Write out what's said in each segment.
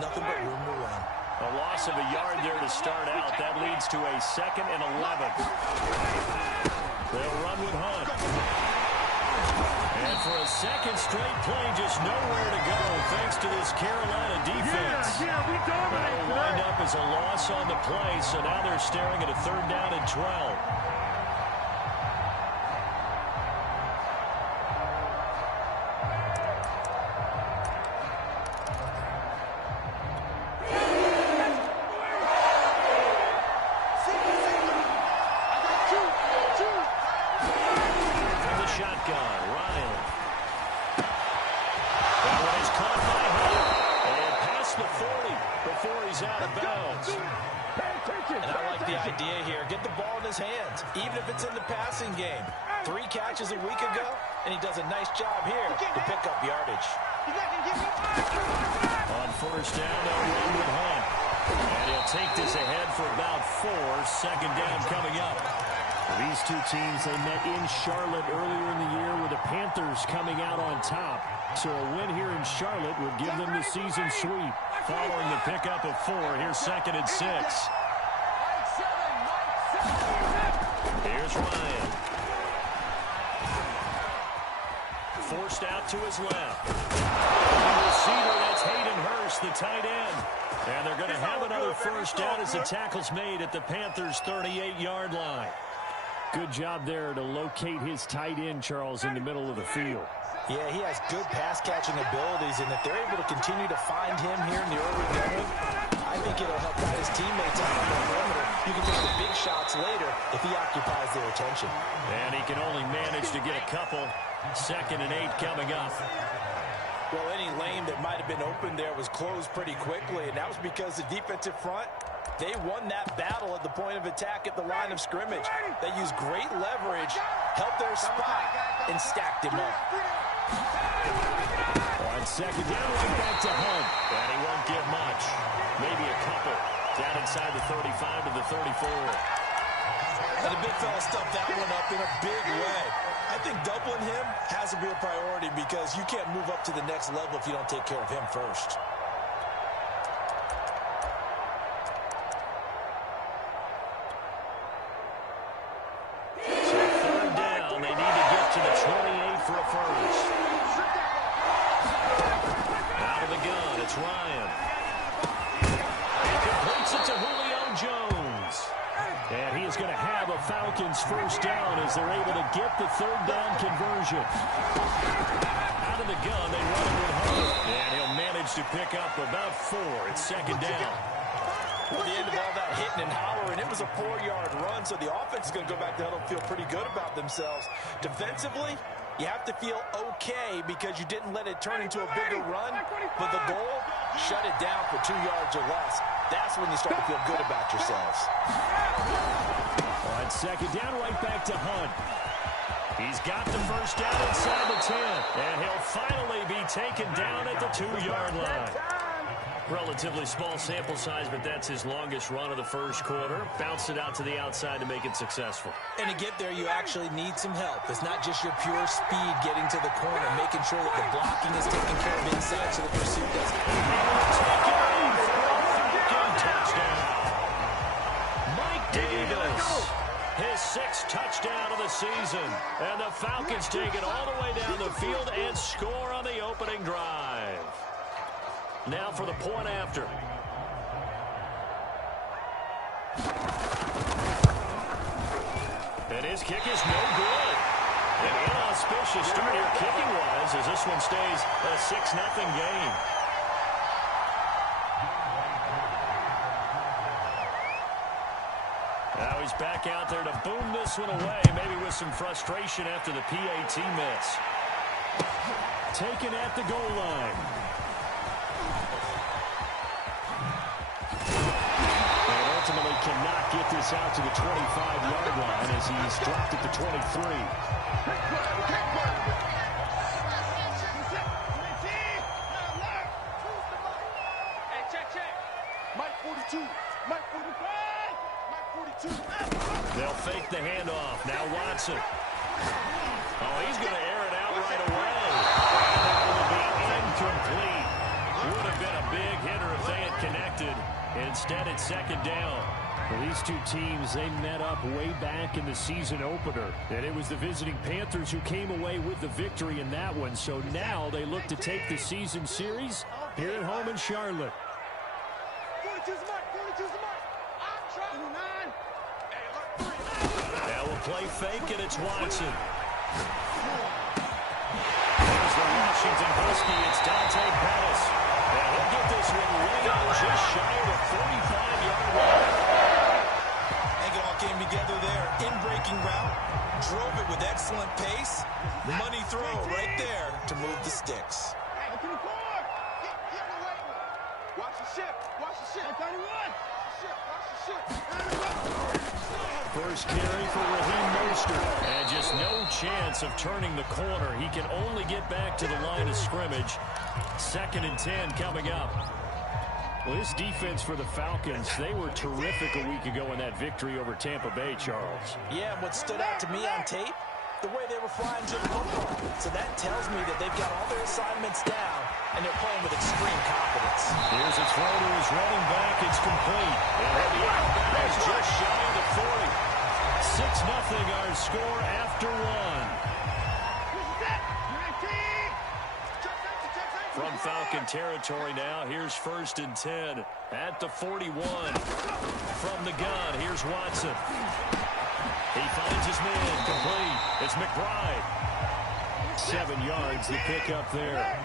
nothing but room to run. A loss of a yard there to start out. That leads to a 2nd and 11. They'll run with Hunt. And for a second straight play, just nowhere to go thanks to this Carolina defense. That'll wind up as a loss on the play, so now they're staring at a 3rd down and 12. Even if it's in the passing game. 3 catches a week ago, and he does a nice job here to pick up yardage. On 1st down, they'll run with Hunt. And he'll take this ahead for about 4. 2nd down coming up. These two teams, they met in Charlotte earlier in the year with the Panthers coming out on top. So a win here in Charlotte would give them the season sweep. Following the pickup of 4, here's 2nd and 6. Here's Ryan. Forced out to his left. The receiver, that's Hayden Hurst, the tight end. And they're going to have another 1st down as the tackle's made at the Panthers' 38-yard line. Good job there to locate his tight end, Charles, in the middle of the field. Yeah, he has good pass-catching abilities, and if they're able to continue to find him here in the early going, I think it'll help guide his teammates out on the perimeter. You can take the big shots later if he occupies their attention. And he can only manage to get a couple. 2nd and 8 coming up. Well, any lane that might have been open there was closed pretty quickly, and that was because the defensive front, they won that battle at the point of attack at the line of scrimmage. They used great leverage, helped their spot, and stacked him up. On 2nd down, right back to Hunt. And he won't get much. Maybe a couple. Down inside the 35 to the 34. And the big fella stuffed that one up in a big way. I think doubling him has to be a priority because you can't move up to the next level if you don't take care of him first. So 3rd down, they need to get to the 28 for a 1st. Out of the gun, it's Ryan. He completes it to Julio Jones. And he is going to have a Falcons 1st down as they're able to get the 3rd down conversion. Out of the gun, they run it with Hunt. And he'll manage to pick up about 4. It's 2nd down. Well, the end of all that hitting and hollering, it was a 4-yard run, so the offense is going to go back to huddle and feel pretty good about themselves. Defensively, you have to feel okay because you didn't let it turn into a bigger run, but the goal, shut it down for 2 yards or less. That's when you start to feel good about yourselves. On 2nd down, right back to Hunt. He's got the 1st down inside the 10, and he'll finally be taken down at the 2-yard line. Relatively small sample size, but that's his longest run of the 1st quarter. Bounced it out to the outside to make it successful. And to get there, you actually need some help. It's not just your pure speed getting to the corner, making sure that the blocking is taken care of inside so the pursuit doesn't. Touchdown. Mike Davis, his 6th touchdown of the season. And the Falcons take it all the way down the field and score on the opening drive. Now for the point after. And his kick is no good. An inauspicious start here kicking-wise as this one stays a 6-0 game. Now he's back out there to boom this one away, maybe with some frustration after the PAT miss. Taken at the goal line. Ultimately cannot get this out to the 25-yard line as he's dropped at the 23. They'll fake the handoff. Now Watson. Oh, he's going to air it out right away. That will be incomplete. Would have been a big hitter if they Instead, it's second down. Well, these two teams, they met up way back in the season opener. And it was the visiting Panthers who came away with the victory in that one. So now they look to take the season series here at home in Charlotte. Now we'll play fake, and it's Watson. There's the Washington Husky. It's Dante Pettis. And he'll get this one way out just shy of a 45-yard line. It all came together there. In-breaking route. Drove it with excellent pace. Money throw right there to move the sticks. Watch the ship. Watch the ship. 31. Watch the ship. First carry for Raheem Mostert. And just no chance of turning the corner. He can only get back to the line of scrimmage. 2nd and 10 coming up. Well, this defense for the Falcons, they were terrific a week ago in that victory over Tampa Bay, Charles. Yeah, what stood out to me on tape, the way they were flying to the football. So that tells me that they've got all their assignments down, and they're playing with extreme confidence. Here's a throw to his running back. It's complete. And the outbound is just shy of the 40. 6-0 our score after one. From Falcon territory now, here's 1st and 10 at the 41. From the gun, here's Watson. He finds his man, complete. It's McBride. 7 yards, the pick up there.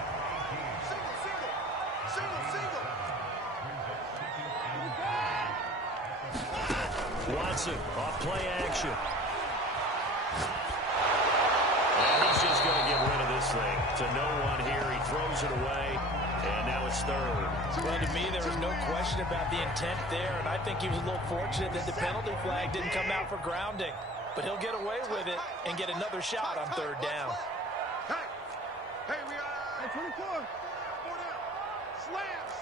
Watson, off play action. And he's just going to get rid of this thing. To no one here, he throws it away, and now it's 3rd. Well, to me, there was no question about the intent there, and I think he was a little fortunate that the penalty flag didn't come out for grounding. But he'll get away with it and get another shot on 3rd down. Hey, we are 24. Slams.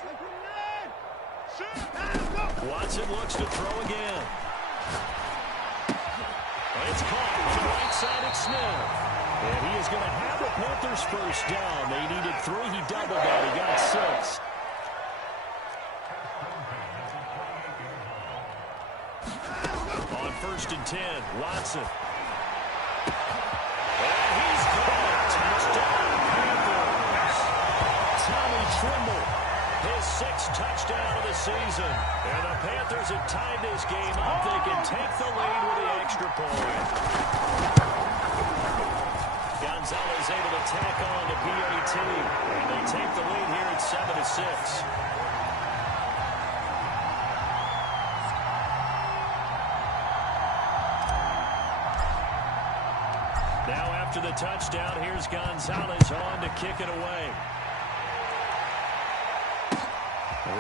Watson looks to throw again. And it's caught on the right side of Smith. And he is going to have the Panthers first down. They needed 3. He doubled that. He got 6. On 1st and 10, Watson. And he's caught. Touchdown, Panthers. Tommy Tremble, his 6th touchdown of the season. And the Panthers have tied this game up. They can take the lead with the extra point. Gonzalez able to tack on to PAT. And they take the lead here at 7-6. Now after the touchdown, here's Gonzalez on to kick it away.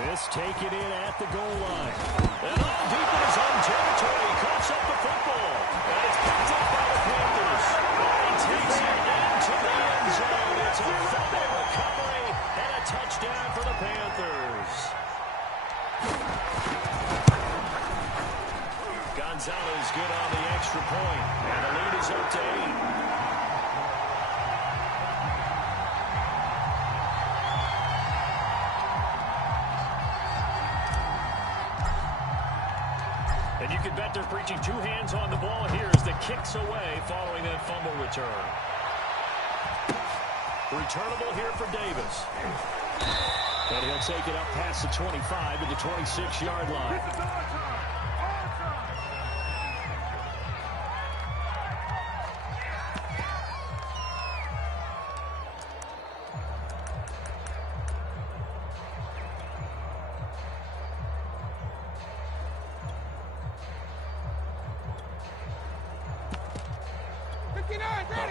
This taken in at the goal line. And all deep in his own territory. He coughs up the football. And it's picked up by the Panthers. He takes it into the end zone. It's a fumble recovery and a touchdown for the Panthers. Gonzalez good on the extra point. And the lead is up to 8. And you can bet they're preaching 2 hands on the ball here as the kick's away following that fumble return. Returnable here for Davis. And he'll take it up past the 25 to the 26-yard line.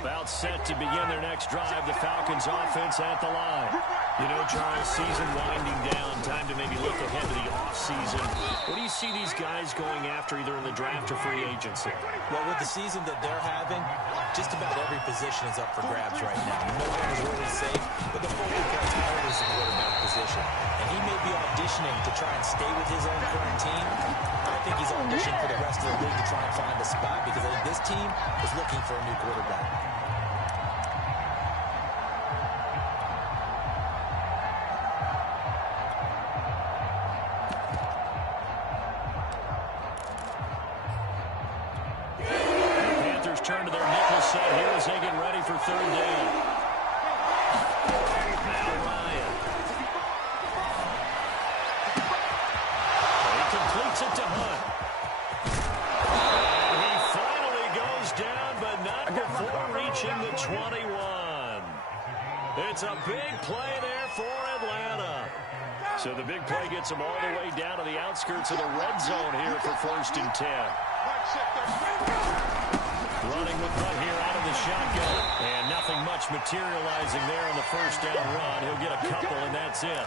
About set to begin their next drive, the Falcons offense at the line. You know, Charles, season winding down, time to maybe look ahead to the offseason. What do you see these guys going after either in the draft or free agency? Well, with the season that they're having, just about every position is up for grabs right now. No one is really safe, but the focal point is the quarterback position. And he may be auditioning to try and stay with his own current team. I think he's auditioning for the rest of the league to try and find a spot because I think this team is looking for a new quarterback. set here as they get ready for third down. Now Ryan. He completes it to Hunt. And he finally goes down, but not before reaching the 21. It's a big play there for Atlanta. So the big play gets them all the way down to the outskirts of the red zone here for 1st and 10. Running with Hunt here out of the shotgun. And nothing much materializing there on the first down run. He'll get a couple, and that's it.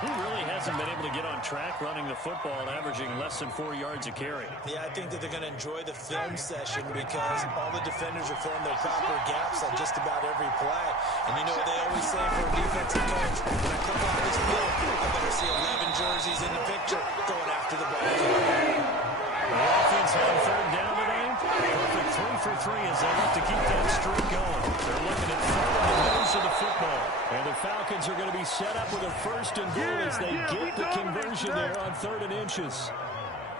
He really hasn't been able to get on track running the football and averaging less than 4 yards a carry. Yeah, I think that they're going to enjoy the film session because all the defenders are filling their proper gaps on just about every play. And you know what they always say for a defensive coach? When I click on this film, I better see 11 jerseys in the picture going after the ball. The offense on third down today. Perfect 3 for 3 as they look to keep that streak going. They're looking at third on the nose of the football. And the Falcons are going to be set up with a 1st and goal as they get the conversion there on 3rd and inches.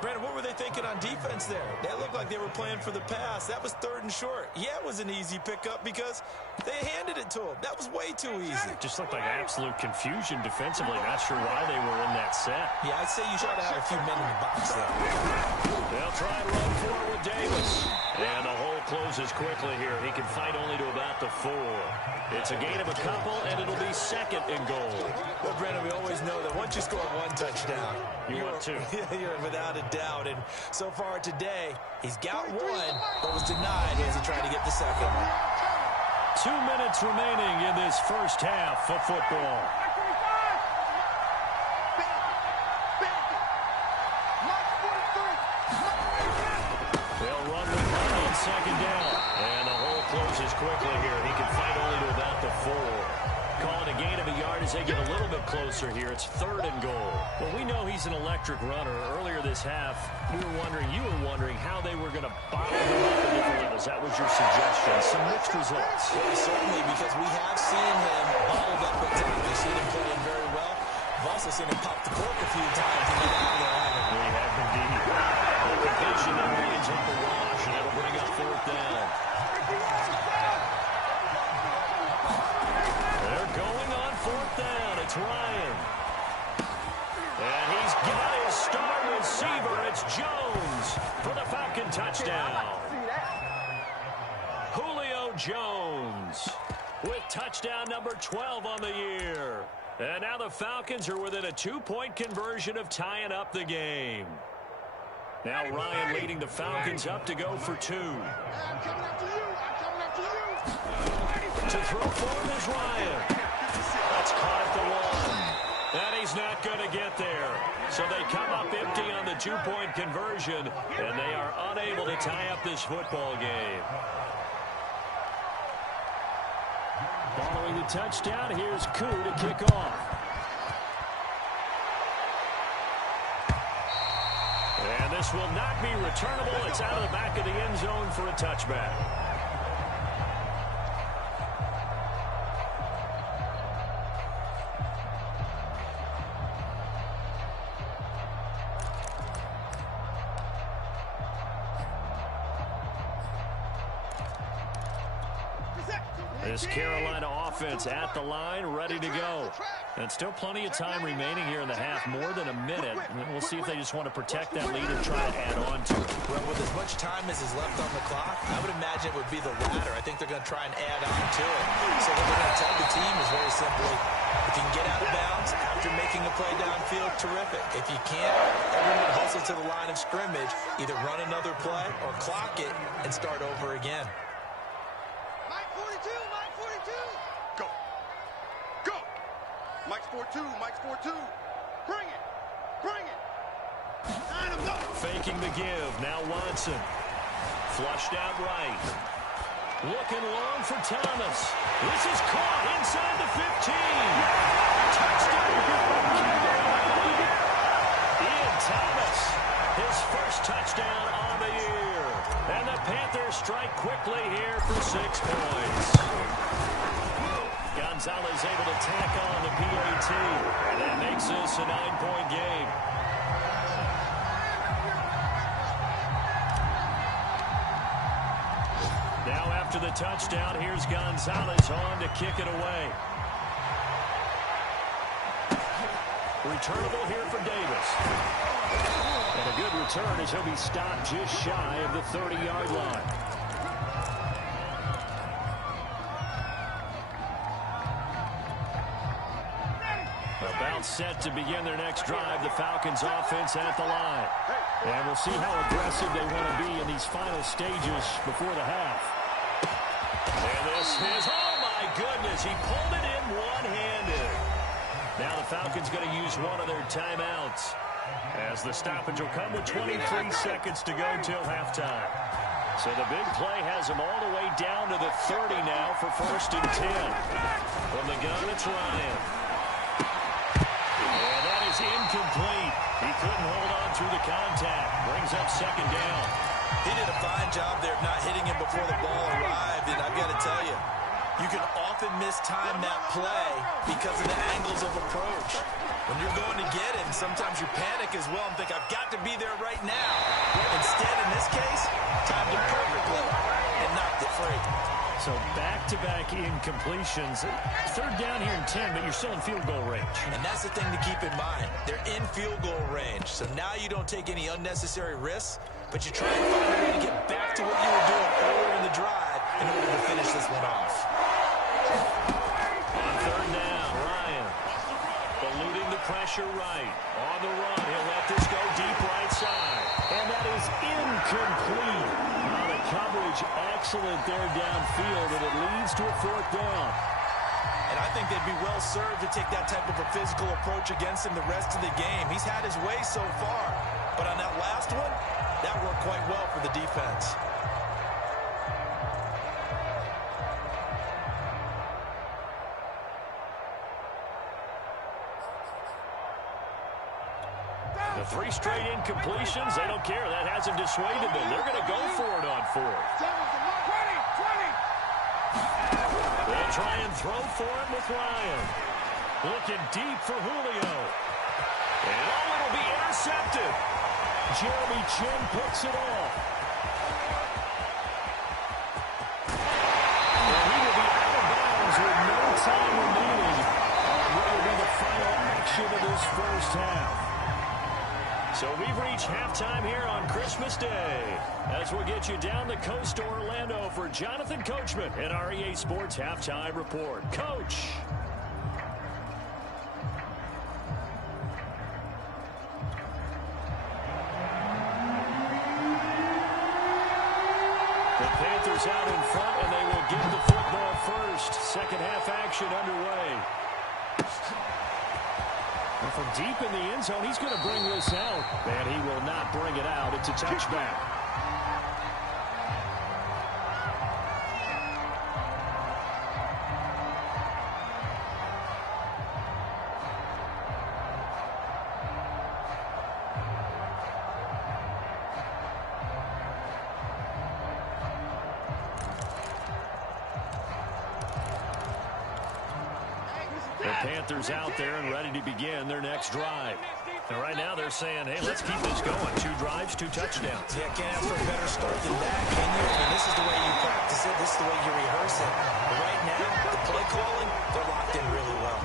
Brandon, what were they thinking on defense there? They looked like they were playing for the pass. That was 3rd and short. Yeah, it was an easy pickup because they handed it to him. That was way too easy. Just looked like absolute confusion defensively. Not sure why they were in that set. Yeah, I'd say you try to have a few men in the box there. They'll try and run forward with Davis. And the hole closes quickly here. He can fight only to about the 4. It's a gain of a couple, and it'll be 2nd and goal. Well, Brandon, we always know that once you score 1 touchdown, you want 2. You're without a doubt. And so far today, he's got 1, but was denied as he tried to get the 2nd. 2 minutes remaining in this first half of football. They'll run with Hunt on 2nd down. And the hole closes quickly here. He can fight only to about the 4. Call it a gain of a yard as they get a little bit closer here. It's 3rd and goal. Well, we know he's an electric runner. Earlier this half, you were wondering how they were going to bottle him up at different levels. That was your suggestion. Some mixed results. Yeah, certainly, because we have seen him bottled up at times. We've seen him playing very well. We've also seen him pop the cork a few times and get out of there, haven't we? We have indeed. The completion that remains up the wash, and it'll bring up 4th down. They're going on 4th down. It's Ryan. And he's got his star receiver. It's Jones for the Falcon touchdown. Julio Jones with touchdown number 12 on the year. And now the Falcons are within a 2-point conversion of tying up the game. Now Ryan leading the Falcons up to go for 2. To throw forward is Ryan. That's caught at the 1. And he's not going to get there. So they come up empty on the 2-point conversion, and they are unable to tie up this football game. Following the touchdown, here's Koo to kick off. And this will not be returnable. It's out of the back of the end zone for a touchback. This Carolina offense at the line, ready to go. And still plenty of time remaining here in the half, more than a minute. We'll see if they just want to protect that lead or try to add on to it. Well, with as much time as is left on the clock, I would imagine it would be the latter. I think they're going to try and add on to it. So what they're going to tell the team is very simply, if you can get out of bounds after making a play downfield, terrific. If you can't, everyone hustle to the line of scrimmage, either run another play or clock it and start over again. Mike 42, Mike 42. Go. Go. Mike's 42, Mike's 42. Bring it. Bring it. Line him up. Faking the give. Now Watson. Flushed out right. Looking long for Thomas. This is caught inside the 15. Touchdown. Ian Thomas. His first touchdown on the year. And the Panthers strike quickly here for 6 points. Gonzalez able to tack on the PAT. And that makes this a 9-point game. Now after the touchdown, here's Gonzalez on to kick it away. Returnable here for Davis. And a good return as he'll be stopped just shy of the 30-yard line. About set to begin their next drive, the Falcons offense at the line. And we'll see how aggressive they want to be in these final stages before the half. And this is, oh my goodness, he pulled it in one-handed. Now the Falcons going to use one of their timeouts, as the stoppage will come with 23 seconds to go till halftime. So the big play has him all the way down to the 30 now for 1st and 10. From the gun, it's Ryan. And that is incomplete. He couldn't hold on through the contact. Brings up 2nd down. He did a fine job there of not hitting him before the ball arrived, and I've got to tell you, you can often mistime that play because of the angles of approach. When you're going to get him, sometimes you panic as well and think, I've got to be there right now. Instead, in this case, timed it perfectly and knocked it free. So back-to-back incompletions. 3rd down here in 10, but you're still in field goal range. And that's the thing to keep in mind. They're in field goal range. So now you don't take any unnecessary risks, but you try and find a way to get back to what you were doing earlier in the drive in order to finish this one off. On 3rd down, Ryan eluding the pressure right. On the run, he'll let this go deep right side. And that is incomplete. The coverage excellent there downfield, and it leads to a 4th down. And I think they'd be well served to take that type of a physical approach against him the rest of the game. He's had his way so far, but on that last one, that worked quite well for the defense. The 3 straight incompletions, they don't care. That hasn't dissuaded them. They're going to go for it on 4th. They'll try and throw for him with Ryan. Looking deep for Julio. And it'll be intercepted. Jeremy Chin picks it off. And he will be out of bounds with no time remaining on what will be the final action of this 1st half. So we've reached halftime here on Christmas Day, as we'll get you down the coast to Orlando for Jonathan Coachman and our EA Sports Halftime Report. Coach. The Panthers out in front, and they will get the football first. 2nd half action underway. And from deep in the end zone, he's going to bring this out. And he will not bring it out. It's a touchback. The Panthers out there and ready to begin their next drive. And right now they're saying, hey, let's keep this going. 2 drives, 2 touchdowns. Yeah, can't ask for a better start than that, can you? I mean, this is the way you practice it. This is the way you rehearse it. But right now, the play calling, they're locked in really well.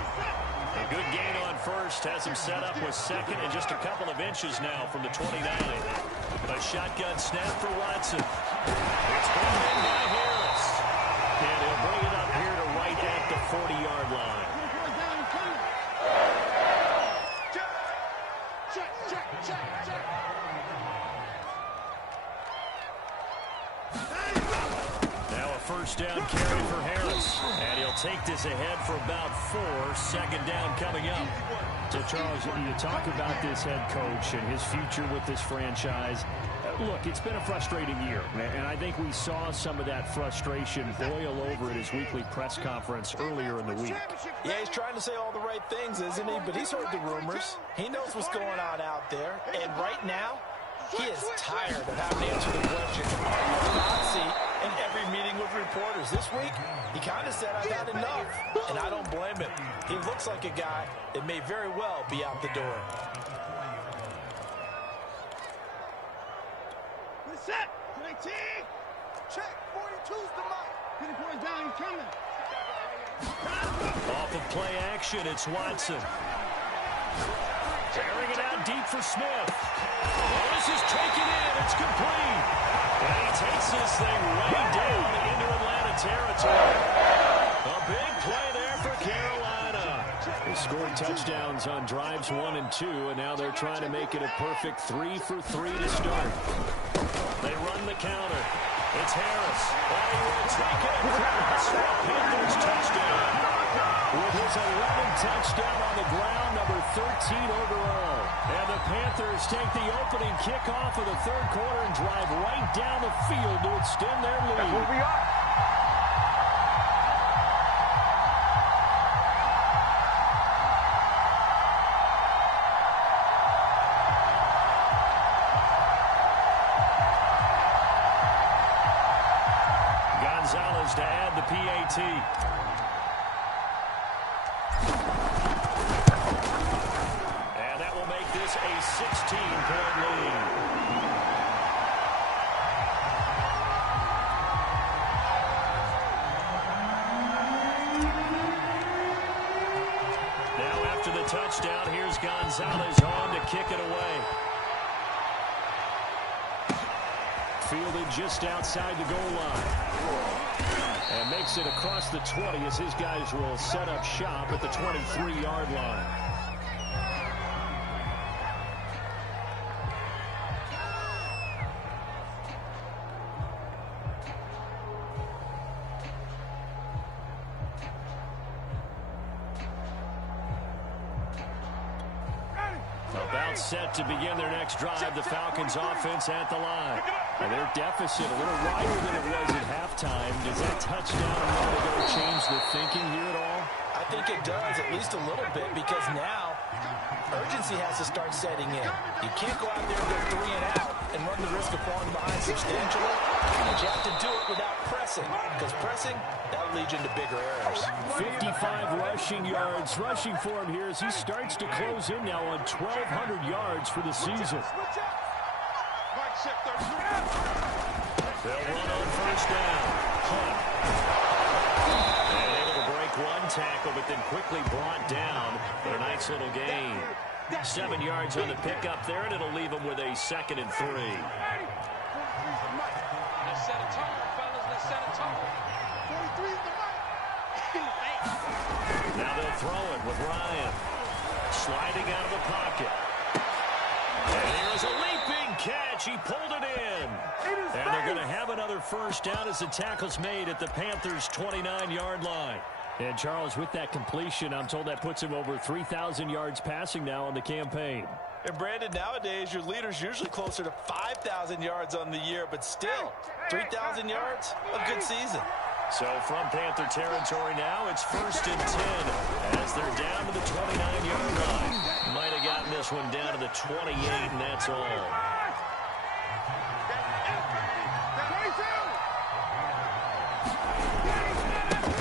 A good gain on 1st has him set up with 2nd and just a couple of inches now from the 29. A shotgun snap for Watson. It's been in by Harris. And he'll bring it up here to right at the 40-yard line. Now a 1st down carry for Harris. And he'll take this ahead for about 4. 2nd down coming up. So, Charles, you talk about this head coach and his future with this franchise. Look, it's been a frustrating year, and I think we saw some of that frustration boil over at his weekly press conference earlier in the week. Yeah, he's trying to say all the right things, isn't he? But he's heard the rumors. He knows what's going on out there. And right now, he is tired of having to answer the question, are you a Nazi, in every meeting with reporters. This week, he kind of said, I've had enough. And I don't blame him. He looks like a guy that may very well be out the door. Set. 19. Check. 42's the mic. Get the point down. He's coming. Off of play action, it's Watson. Carrying it out deep for Smith. Oh, this is taken in. It's complete. And he takes this thing way down into Atlanta territory. A big play there for Carolina. They scored touchdowns on drives 1 and 2, and now they're trying to make it a perfect 3 for 3 to start. They run the counter. It's Harris. Oh, he will take it across. Panthers touchdown. With his 11th touchdown on the ground, number 13 overall. And the Panthers take the opening kickoff of the third quarter and drive right down the field to extend their lead. That's where we are. Gonzalez to add the PAT. A 16-point lead. Now after the touchdown, here's Gonzalez on to kick it away. Fielded just outside the goal line. And makes it across the 20 as his guys will set up shop at the 23-yard line. About set to begin their next drive, the Falcons offense at the line. And their deficit a little wider than it was at halftime. Does that touchdown a minute ago change the thinking here at all? I think it does, at least a little bit, because now urgency has to start setting in. You can't go out there and go 3 and out and run the risk of falling behind substantially. But you have to do it without pressing, because pressing, that leads you into bigger errors. 55 rushing yards. Rushing for him here as he starts to close in now on 1,200 yards for the season. They'll run on first down. Hunt. And able to break one tackle, but then quickly brought down for a nice little gain. 7 yards on the pickup there, and it'll leave them with a 2nd and 3. Let's set a tone, fellas. Let's set a tone. 43 is the mic. Now they'll throw it with Ryan. Sliding out of the pocket. And here's a leaping catch. He pulled it in. And they're going to have another first down as the tackle's made at the Panthers' 29-yard line. And Charles, with that completion, I'm told that puts him over 3,000 yards passing now on the campaign. And Brandon, nowadays your leader's usually closer to 5,000 yards on the year, but still, 3,000 yards, a good season. So from Panther territory now, it's 1st and 10 as they're down to the 29-yard line. Might have gotten this one down to the 28, and that's all.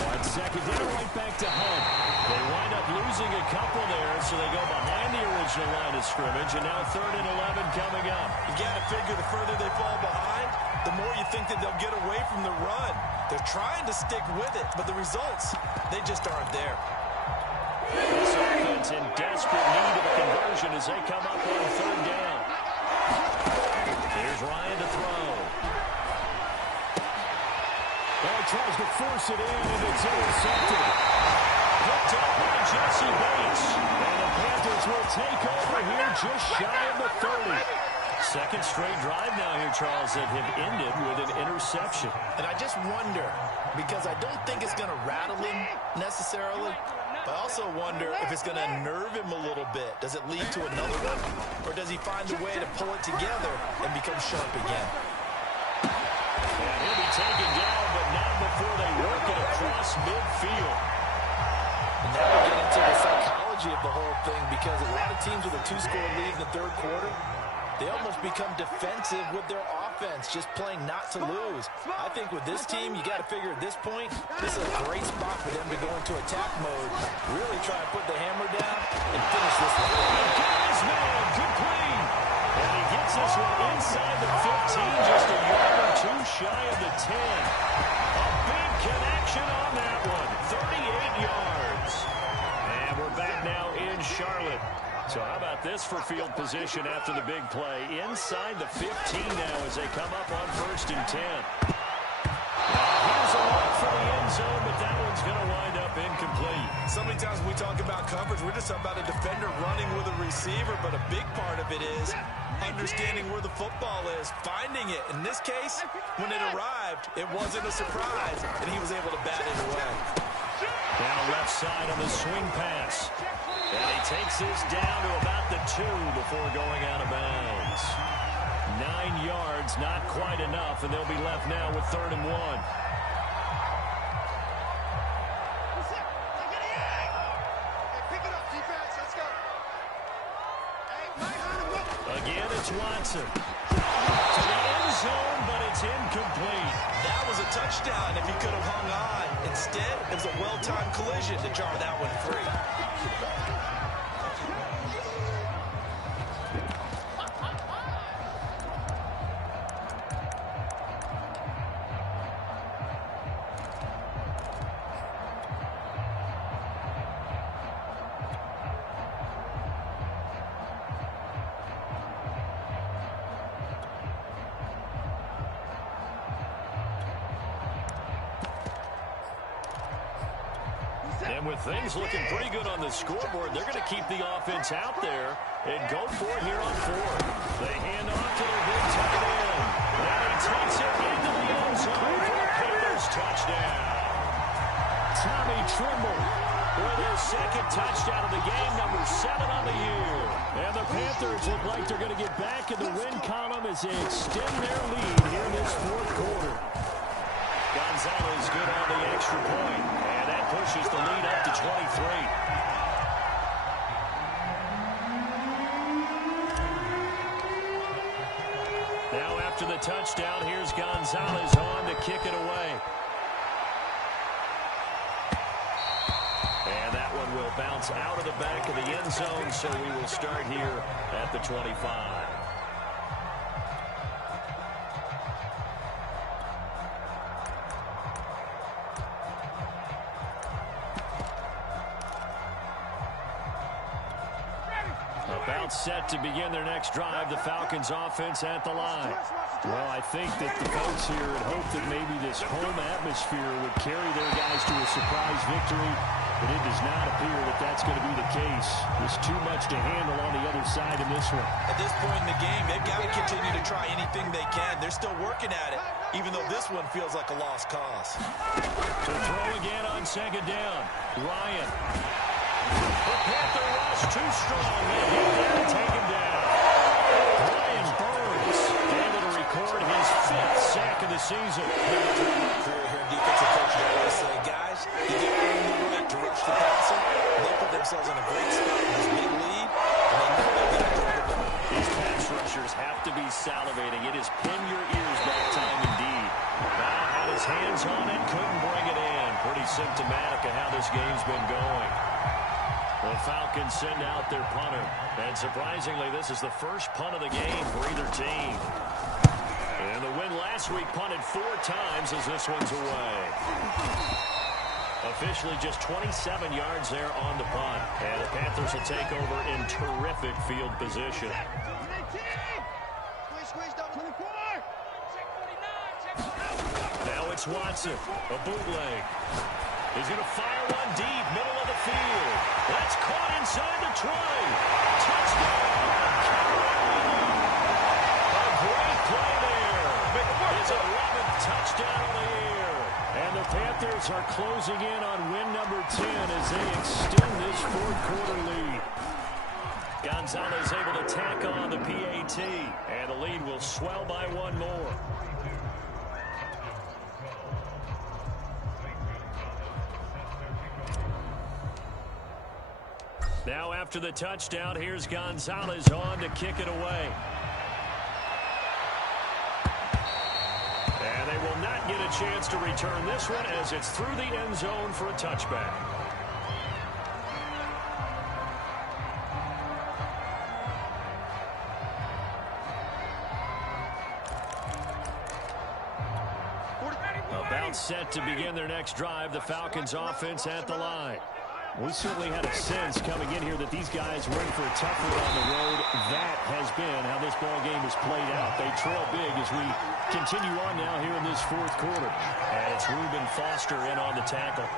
On second down, right back to Hunt. They wind up losing a couple there, so they go behind the original line of scrimmage, and now 3rd and 11 coming up. You got to figure the further they fall behind, the more you think that they'll get away from the run. They're trying to stick with it, but the results, they just aren't there. This offense in desperate need of a conversion as they come up on 3rd down. Here's Ryan to throw. Well, tries to force it in, and it's intercepted. Picked up by Jesse Bates. And the Panthers will take over here just shy of the 30. Second straight drive now here, Charles, that have ended with an interception. And I just wonder, because I don't think it's going to rattle him necessarily, but I also wonder if it's going to unnerve him a little bit. Does it lead to another one, or does he find a way to pull it together and become sharp again? And he'll be taken down, but not before they work it across midfield. And now we get into the psychology of the whole thing, because a lot of teams with a 2-score lead in the 3rd quarter, they almost become defensive with their offense, just playing not to lose. I think with this team, you got to figure at this point, this is a great spot for them to go into attack mode, really try to put the hammer down and finish this one. His man, complete. And he gets this one inside the 15, just a yard or 2 shy of the 10. how about this for field position after the big play? Inside the 15 now as they come up on 1st and 10. Here's a look for the end zone, but that one's going to wind up incomplete. So many times when we talk about coverage, we're just talking about a defender running with a receiver, but a big part of it is understanding where the football is, finding it. In this case, when it arrived, it wasn't a surprise, and he was able to bat it away. Down left side on the swing pass. And he takes this down to about the 2 before going out of bounds. 9 yards, not quite enough, and they'll be left now with 3rd and 1. Again, it's Watson. To the end zone, but it's incomplete. That was a touchdown if he could have hung on. Instead, it was a well-timed collision to jar that one free. And with things looking pretty good on the scoreboard, they're going to keep the offense out there and go for it here on 4th. They hand off to their big tight end. And he takes it into the end zone for a Panthers touchdown. Tommy Trimble with his 2nd touchdown of the game, number 7 on the year. And the Panthers look like they're going to get back in the win column as they extend their lead here in this 4th quarter. Gonzalez good on the extra point, and that pushes the lead up to 23. Now after the touchdown, here's Gonzalez on to kick it away. And that one will bounce out of the back of the end zone, so we will start here at the 25. About set to begin their next drive, the Falcons offense at the line. Well, I think that the folks here had hoped that maybe this home atmosphere would carry their guys to a surprise victory, but it does not appear that that's going to be the case. There's too much to handle on the other side in this one. At this point in the game, they've got to continue to try anything they can. They're still working at it, even though this one feels like a lost cause. To throw again on 2nd down, Ryan. The Panther rush too strong. They take him down. Brian Burns able to record his 5th sack of the season. Career here in defensive coach, they always say, guys, you get the right to rush the passer. They put themselves in a great spot with this big lead, and they know they've got to take the ball. These pass rushers have to be salivating. It is pin your ears that time indeed. Now had his hands on it, couldn't bring it in. Pretty symptomatic of how this game's been going. The Falcons send out their punter. And surprisingly, this is the first punt of the game for either team. And the win last week punted 4 times as this one's away. Officially just 27 yards there on the punt. And the Panthers will take over in terrific field position. Now it's Watson, a bootleg. He's going to fire one deep, middle of the field. That's caught inside the 20. Touchdown! A great play there. His 11th touchdown of the year. And the Panthers are closing in on win number 10 as they extend this 4th quarter lead. Gonzalez able to tack on the PAT, and the lead will swell by 1 more. Now after the touchdown, here's Gonzalez on to kick it away. And they will not get a chance to return this one as it's through the end zone for a touchback. About set to begin their next drive, the Falcons offense at the line. We certainly had a sense coming in here that these guys were in for a tough one on the road. That has been how this ball game has played out. They trail big as we continue on now here in this fourth quarter. And it's Reuben Foster in on the tackle.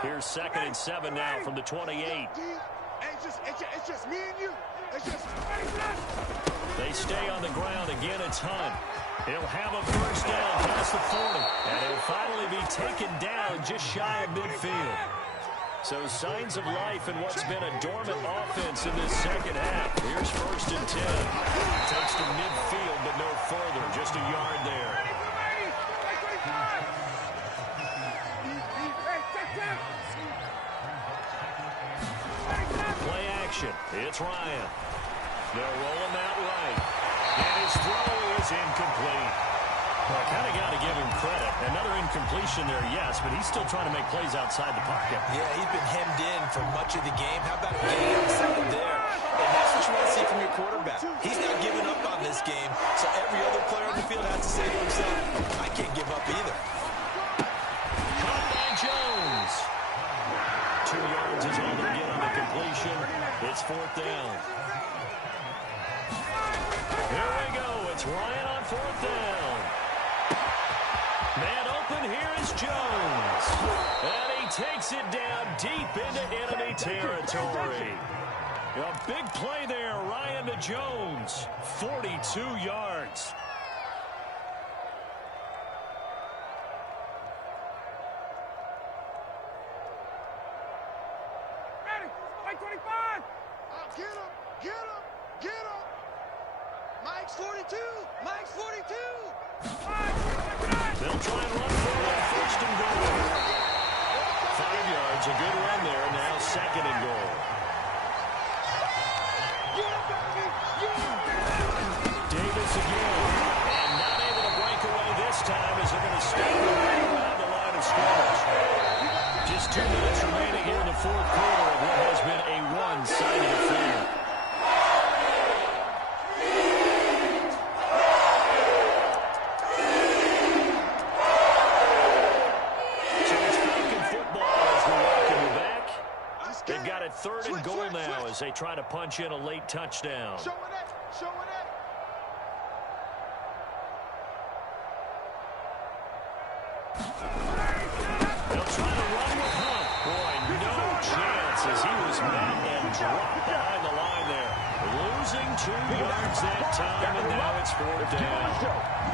Here's 2nd and 7 now from the 28. It's just me and you. They stay on the ground. Again, it's Hunt. He'll have a first down past the 40. And he'll finally be taken down just shy of midfield. So signs of life in what's been a dormant offense in this second half. Here's 1st and 10. Takes to midfield, but no further. Just a yard there. Play action. It's Ryan. They'll roll him out right. And his throw is incomplete. Well, I kind of got to give him credit. Another incompletion there, yes, but he's still trying to make plays outside the pocket. Yeah, he's been hemmed in for much of the game. How about him getting outside there? And that's what you want to see from your quarterback. He's not giving up on this game, so every other player on the field has to say to himself, I can't give up either. Caught by Jones. 2 yards is all they get on the completion. It's 4th down. Here we go. It's Ryan on 4th down. Man open, here is Jones. And he takes it down deep into enemy territory. A big play there, Ryan to Jones. 42 yards. Ready? Mike 25. Get him. Get him. Get him. Mike's 42. Mike's 42. They'll try and run for it. 1st and goal. 5 yards, a good run there. Now 2nd and goal. Davis again. And not able to break away this time as they're going to stay right around the line of scrimmage. Just 2 minutes remaining here in the fourth quarter of what has been a one-sided affair. They've got a 3rd and goal now as they try to punch in a late touchdown. Show it. They'll try to run with Hunt. Boy, no chance as he was met and dropped behind the line there. Losing 2 yards that time, and now it's 4th down.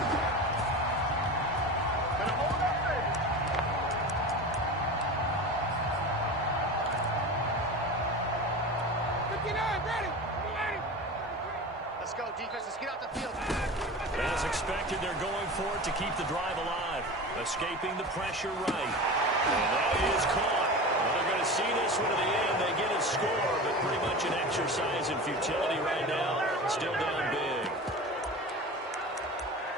Let's go, defense. Let's get out the field. As expected, they're going for it to keep the drive alive. Escaping the pressure right. And that is caught. Well, they're going to see this one to the end. They get a score, but pretty much an exercise in futility right now. Still down big.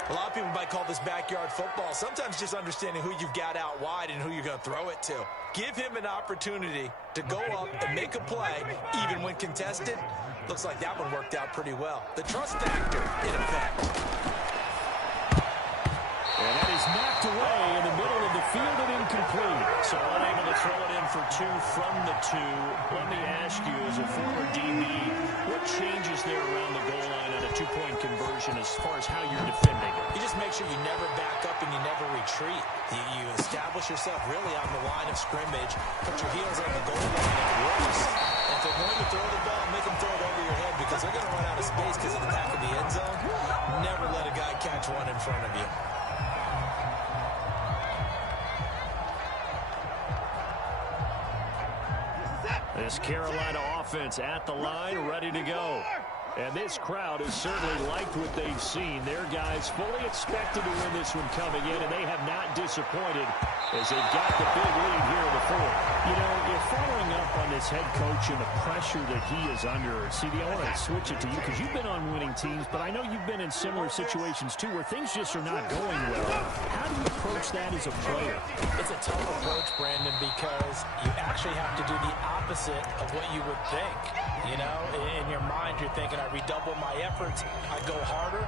A lot of people might call this backyard football. Sometimes just understanding who you've got out wide and who you're going to throw it to. Give him an opportunity to go up and make a play, even when contested. Looks like that one worked out pretty well. The trust factor in effect. And that is knocked away in the middle of the field and incomplete. So unable to throw it in for 2 from the 2. Let me ask you, as a former DB, what changes there around the goal line on a 2-point conversion as far as how you're defending it? You just make sure you never back up and you never retreat. You establish yourself really on the line of scrimmage, put your heels on the goal line and works. If they're going to throw the ball, make them throw it over your head because they're going to run out of space because of the back of the end zone. Never let a guy catch one in front of you. This Carolina offense at the line, ready to go. And this crowd has certainly liked what they've seen. Their guys fully expected to win this one coming in, and they have not disappointed as they've got the big lead here in the fourth. You know, you're following up on this head coach and the pressure that he is under. CD, I want to switch it to you because you've been on winning teams, but I know you've been in similar situations too where things just are not going well. How do you approach that as a player? It's a tough approach, Brandon, because you actually have to do the opposite of what you would think. You know, in your mind, you're thinking, I redouble my efforts, I go harder.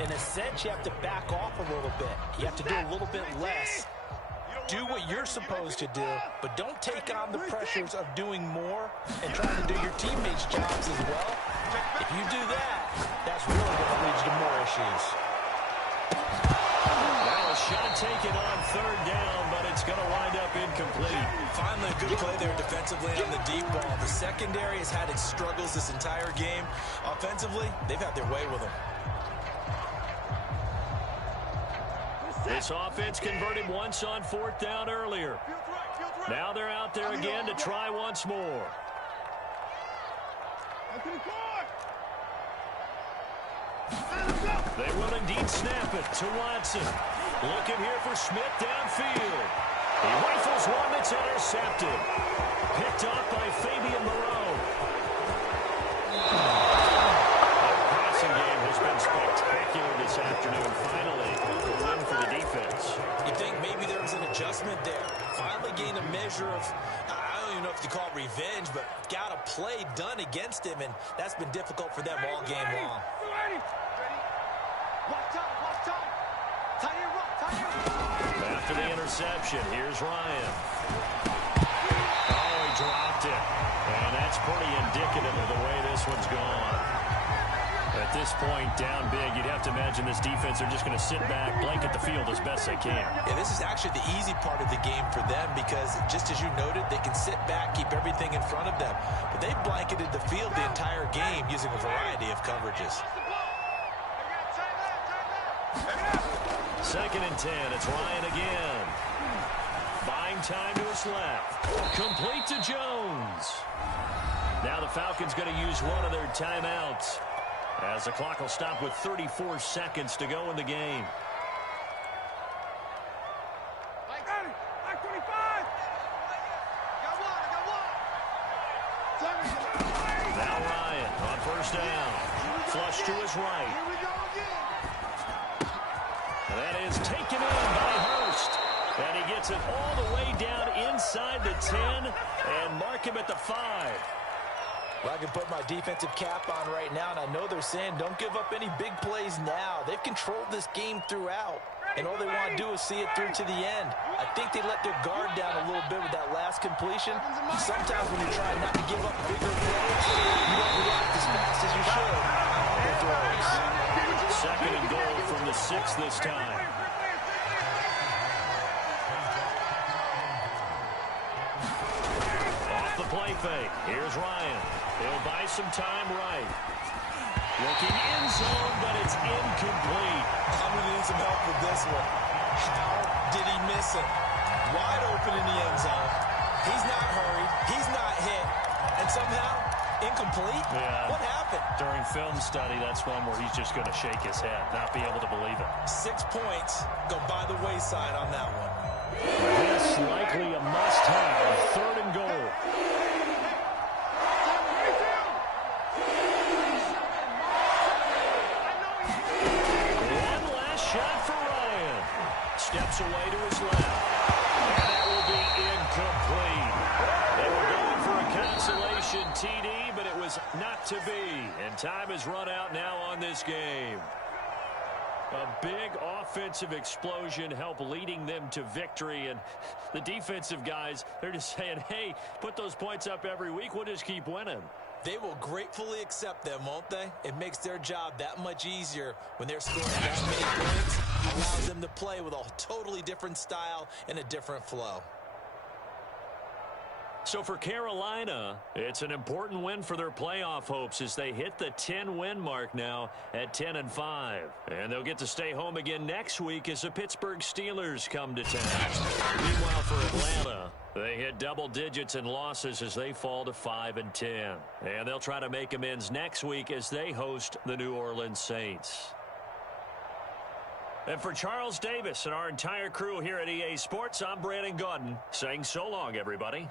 In a sense, you have to back off a little bit. You have to do a little bit less. Do what you're supposed to do, but don't take on the pressures of doing more and trying to do your teammates' jobs as well. If you do that, that's really going to lead you to more issues. Now a shot taken on third down, but it's going to wind up incomplete. Finally, a good play there defensively on the deep ball. The secondary has had its struggles this entire game. Offensively, they've had their way with them. This offense converted once on fourth down earlier. Now they're out there again to try once more. They will indeed snap it to Watson. Looking here for Smith downfield. He rifles one that's intercepted. Picked off by Fabian Moreau. Their passing game has been spectacular this afternoon. Finally, a win for the defense. You think maybe there was an adjustment there. Finally gained a measure of, I don't even know if you call it revenge, but got a play done against him, and that's been difficult for them all game long. After the interception, here's Ryan. Oh, he dropped it. And that's pretty indicative of the way this one's gone. At this point, down big, you'd have to imagine this defense are just going to sit back, blanket the field as best they can. Yeah, this is actually the easy part of the game for them because, just as you noted, they can sit back, keep everything in front of them. But they've blanketed the field the entire game using a variety of coverages. 2nd and 10. It's Ryan again. Buying time to his left. Complete to Jones. Now the Falcons going to use one of their timeouts, as the clock will stop with 34 seconds to go in the game. Now Ryan on first down. Flush to his right. That is taken in by Hurst. And he gets it all the way down inside the 10 and mark him at the 5. Well, I can put my defensive cap on right now, and I know they're saying don't give up any big plays now. They've controlled this game throughout, and all they want to do is see it through to the end. I think they let their guard down a little bit with that last completion. Sometimes when you're trying not to give up bigger plays, you don't react as fast as you should on their throws. 2nd and goal from the 6 this time. Off the play fake. Here's Ryan. He'll buy some time right. Looking end zone, but it's incomplete. I'm going to need some help with this one. How did he miss it? Wide open in the end zone. He's not hurried. He's not hit. And somehow, incomplete? Yeah. What happened? During film study, that's one where he's just going to shake his head, not be able to believe it. 6 points go by the wayside on that one. This likely a must-have. 3rd and goal. One last shot for Ryan. Steps away to his left. And that will be incomplete. They were going for a consolation TD, but it was not to be. And time has run out now on this game. A big offensive explosion helped leading them to victory. And the defensive guys, they're just saying, hey, put those points up every week. We'll just keep winning. They will gratefully accept them, won't they? It makes their job that much easier when they're scoring that many points. Allows them to play with a totally different style and a different flow. So for Carolina, it's an important win for their playoff hopes as they hit the 10-win mark now at 10-5. And they'll get to stay home again next week as the Pittsburgh Steelers come to town. Meanwhile for Atlanta, they hit double digits in losses as they fall to 5-10. And they'll try to make amends next week as they host the New Orleans Saints. And for Charles Davis and our entire crew here at EA Sports, I'm Brandon Gaudin saying so long, everybody.